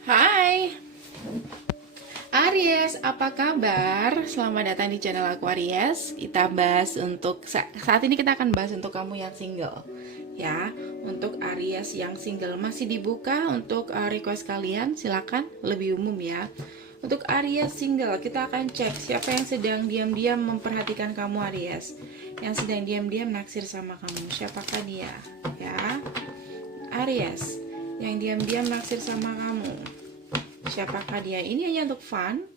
Hai Aries, apa kabar? Selamat datang di channel aku Aries. Kita bahas untuk saat ini kita akan bahas untuk kamu yang single. Ya, untuk Aries yang single masih dibuka untuk request kalian, silakan lebih umum ya. Untuk Aries single, kita akan cek siapa yang sedang diam-diam memperhatikan kamu Aries. Yang sedang diam-diam naksir sama kamu. Siapakah dia? Ya. Aries yang diam-diam naksir sama kamu. Siapakah dia? Ini hanya untuk fun,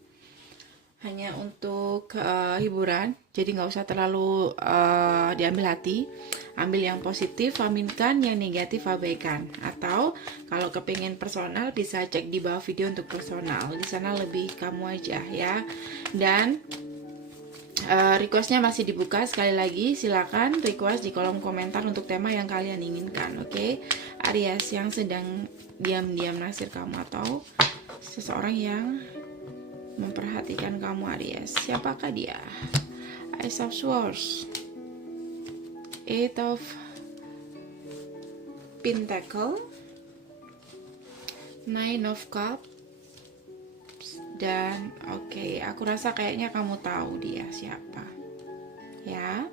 hanya untuk hiburan. Jadi nggak usah terlalu diambil hati. Ambil yang positif, aminkan. Yang negatif, abaikan. Atau kalau kepingin personal, bisa cek di bawah video untuk personal. Di sana lebih kamu aja ya. Dan requestnya masih dibuka. Sekali lagi silakan request di kolom komentar untuk tema yang kalian inginkan. Oke, Aries yang sedang diam-diam naksir kamu atau seseorang yang memperhatikan kamu Aries. Siapakah dia? Ace of Swords, Eight of Pentacle, Nine of Cups, dan oke, aku rasa kayaknya kamu tahu dia siapa. Ya,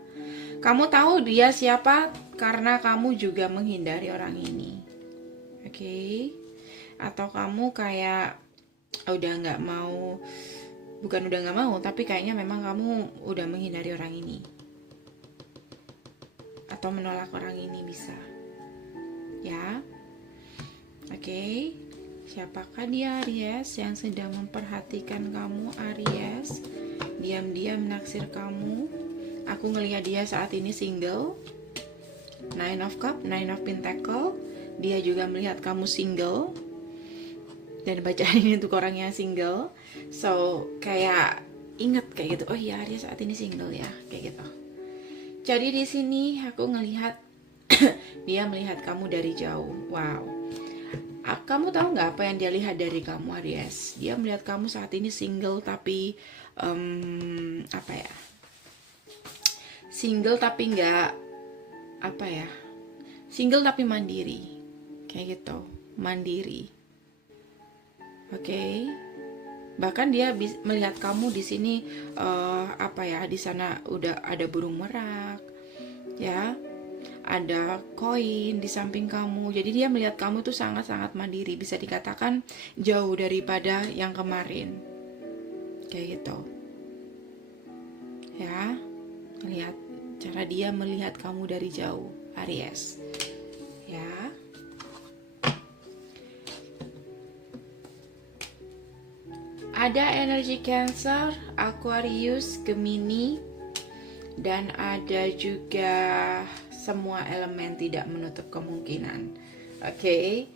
kamu tahu dia siapa karena kamu juga menghindari orang ini. Oke, atau kamu kayak udah nggak mau, bukan udah nggak mau, tapi kayaknya memang kamu udah menghindari orang ini atau menolak orang ini, bisa ya. Oke, siapakah dia Aries yang sedang memperhatikan kamu Aries, diam-diam naksir kamu? Aku ngelihat dia saat ini single. Nine of Cup, Nine of Pentacle. Dia juga melihat kamu single. Dan bacaan ini untuk orang yang single. So kayak inget kayak gitu. Oh iya, Aries saat ini single ya, kayak gitu. Jadi di sini aku ngelihat dia melihat kamu dari jauh. Wow. Kamu tahu nggak apa yang dia lihat dari kamu Aries? Dia melihat kamu saat ini single tapi apa ya? Single tapi nggak apa ya? Single tapi mandiri, kayak gitu. Mandiri. Oke. Bahkan dia melihat kamu di sini apa ya? Di sana udah ada burung merak, ya. Ada koin di samping kamu. Jadi dia melihat kamu tuh sangat-sangat mandiri, bisa dikatakan jauh daripada yang kemarin. Kayak gitu. Ya. Lihat cara dia melihat kamu dari jauh, Aries. Ya. Ada energi Cancer, Aquarius, Gemini, dan ada juga semua elemen, tidak menutup kemungkinan. Oke,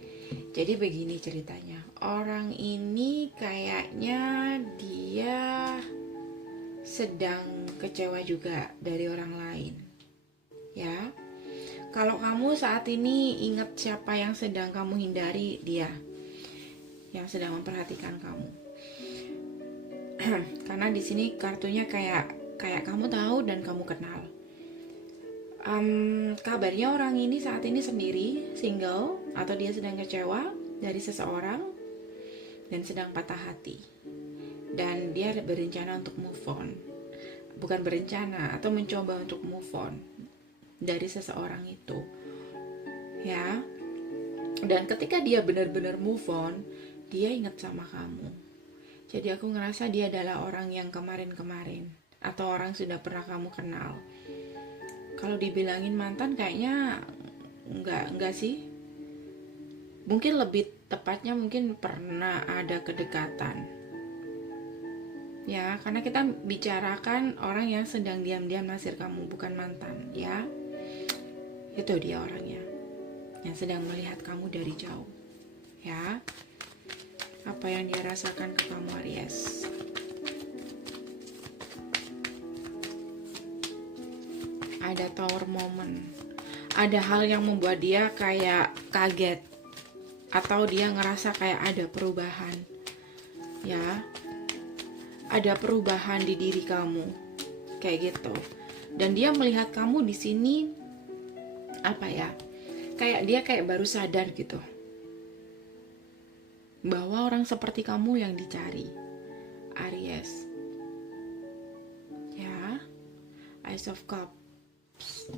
jadi begini ceritanya. Orang ini kayaknya dia sedang kecewa juga dari orang lain. Ya, kalau kamu saat ini ingat siapa yang sedang kamu hindari, dia yang sedang memperhatikan kamu. Karena di sini kartunya kayak kamu tahu dan kamu kenal. Kabarnya orang ini saat ini sendiri, single, atau dia sedang kecewa dari seseorang dan sedang patah hati. Dan dia berencana untuk move on. Bukan berencana, atau mencoba untuk move on dari seseorang itu. Ya. Dan ketika dia benar-benar move on, dia ingat sama kamu. Jadi aku ngerasa dia adalah orang yang kemarin-kemarin, atau orang sudah pernah kamu kenal. Kalau dibilangin mantan kayaknya enggak sih. Mungkin lebih tepatnya mungkin pernah ada kedekatan. Ya, karena kita bicarakan orang yang sedang diam-diam naksir kamu, bukan mantan, ya. Itu dia orangnya yang sedang melihat kamu dari jauh. Ya. Apa yang dia rasakan ke kamu Aries? Ada tower moment. Ada hal yang membuat dia kayak kaget, atau dia ngerasa kayak ada perubahan. Ya. Ada perubahan di diri kamu. Kayak gitu. Dan dia melihat kamu di sini apa ya? Kayak dia kayak baru sadar gitu. bahwa orang seperti kamu yang dicari, Aries. Ya, Ace of Cups.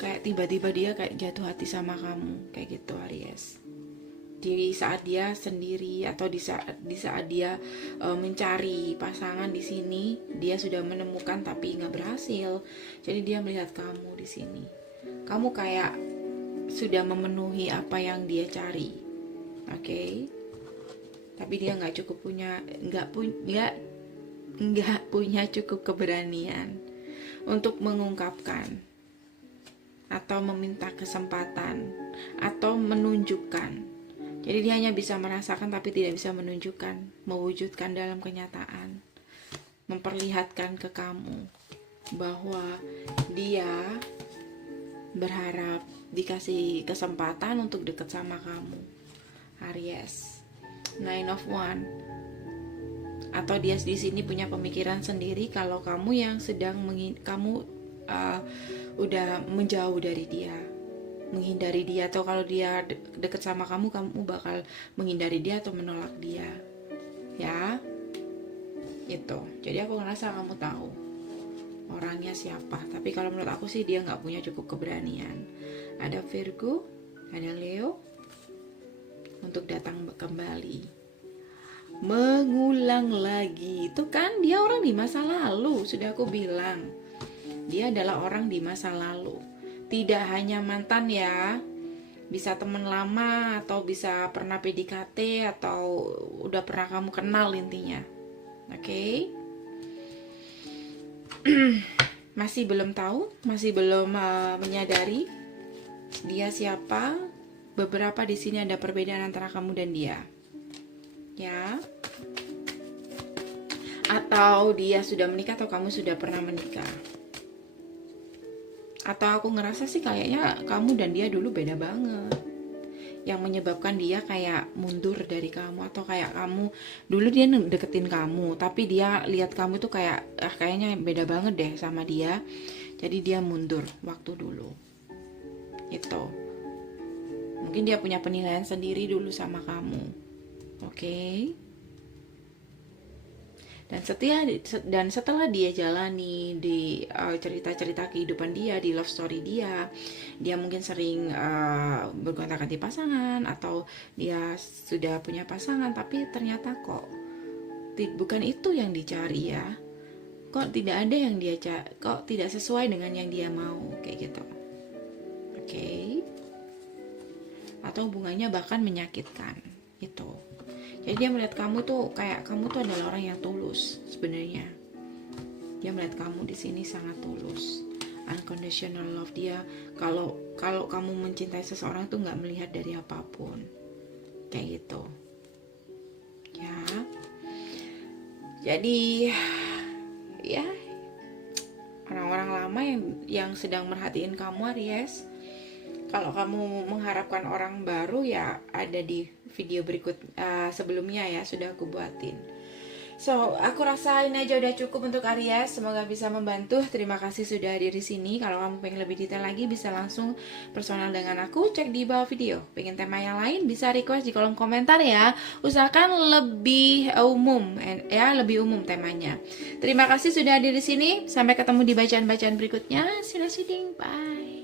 Kayak tiba-tiba dia kayak jatuh hati sama kamu, kayak gitu, Aries. Di saat dia sendiri atau di saat dia mencari pasangan di sini, dia sudah menemukan tapi nggak berhasil. Jadi dia melihat kamu di sini. Kamu kayak sudah memenuhi apa yang dia cari, oke? Tapi dia nggak punya cukup keberanian untuk mengungkapkan atau meminta kesempatan atau menunjukkan. Jadi dia hanya bisa merasakan tapi tidak bisa menunjukkan, mewujudkan dalam kenyataan, memperlihatkan ke kamu bahwa dia berharap dikasih kesempatan untuk dekat sama kamu, Aries. Nine of Wands. Atau dia di sini punya pemikiran sendiri kalau kamu yang sedang udah menjauh dari dia, menghindari dia, atau kalau dia deket sama kamu bakal menghindari dia atau menolak dia, ya itu. Jadi aku ngerasa kamu tahu orangnya siapa, tapi kalau menurut aku sih dia nggak punya cukup keberanian. Ada Virgo, ada Leo untuk datang kembali, mengulang lagi. Itu kan dia orang di masa lalu, sudah aku bilang dia adalah orang di masa lalu. Tidak hanya mantan ya, bisa teman lama atau bisa pernah PDKT atau udah pernah kamu kenal intinya. Oke? Masih belum tahu, masih belum menyadari dia siapa. Beberapa di sini ada perbedaan antara kamu dan dia, ya. Atau dia sudah menikah atau kamu sudah pernah menikah. Atau aku ngerasa sih kayaknya kamu dan dia dulu beda banget, yang menyebabkan dia kayak mundur dari kamu. Atau kayak kamu dulu dia deketin kamu, tapi dia lihat kamu tuh kayak kayaknya beda banget deh sama dia, jadi dia mundur waktu dulu. Itu mungkin dia punya penilaian sendiri dulu sama kamu, oke? Dan setelah dia jalani di cerita-cerita kehidupan dia, di love story dia mungkin sering bergonta-ganti pasangan, atau dia sudah punya pasangan tapi ternyata kok bukan itu yang dicari ya, kok tidak ada yang dia kok tidak sesuai dengan yang dia mau, kayak gitu, oke? Atau hubungannya bahkan menyakitkan itu. Jadi dia melihat kamu tuh kayak kamu tuh adalah orang yang tulus sebenarnya. Dia melihat kamu di sini sangat tulus, unconditional love. Dia kalau kamu mencintai seseorang tuh nggak melihat dari apapun, kayak gitu, ya. Jadi ya, orang-orang lama yang sedang merhatiin kamu, Aries. Kalau kamu mengharapkan orang baru ya ada di video berikut sebelumnya ya, sudah aku buatin. So, aku rasa ini aja udah cukup untuk Aries. Semoga bisa membantu. Terima kasih sudah hadir di sini. Kalau kamu pengen lebih detail lagi bisa langsung personal dengan aku, cek di bawah video. Pengen tema yang lain bisa request di kolom komentar ya. Usahakan lebih umum ya, lebih umum temanya. Terima kasih sudah hadir di sini. Sampai ketemu di bacaan-bacaan berikutnya. See you, bye.